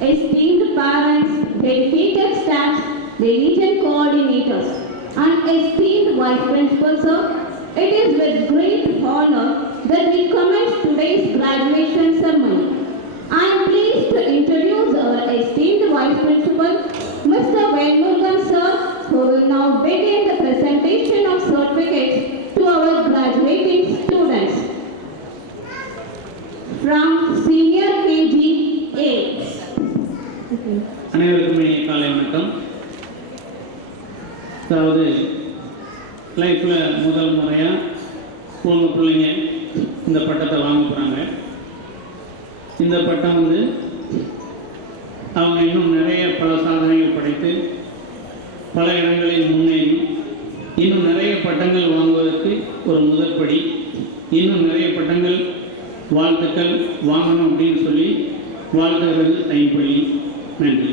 esteemed parents, dedicated staff, region coordinators, and esteemed vice principal, sir, it is with great honor that we commence today's graduation ceremony. I am pleased to introduce our esteemed vice principal, Mr. Venmurugan, sir, who will now begin the presentation of certificates to our graduating students. From Senior KG A. அனைவருக்கும் இனிய காலை வணக்கம். அதாவது லைஃப்பில் முதல் முறையாக உங்கள் பிள்ளைங்க இந்த பட்டத்தை வாங்க போகிறாங்க. இந்த பட்டம் வந்து அவங்க இன்னும் நிறைய பல சாதனைகள் படைத்து பல இடங்களில் முன்னேறி இன்னும் நிறைய பட்டங்கள் வாங்குவதற்கு ஒரு முதற்படி. இன்னும் நிறைய பட்டங்கள் வாழ்த்துக்கள் வாங்கணும் அப்படின்னு சொல்லி வாழ்த்துகிறது தைப்பொழி. நன்றி.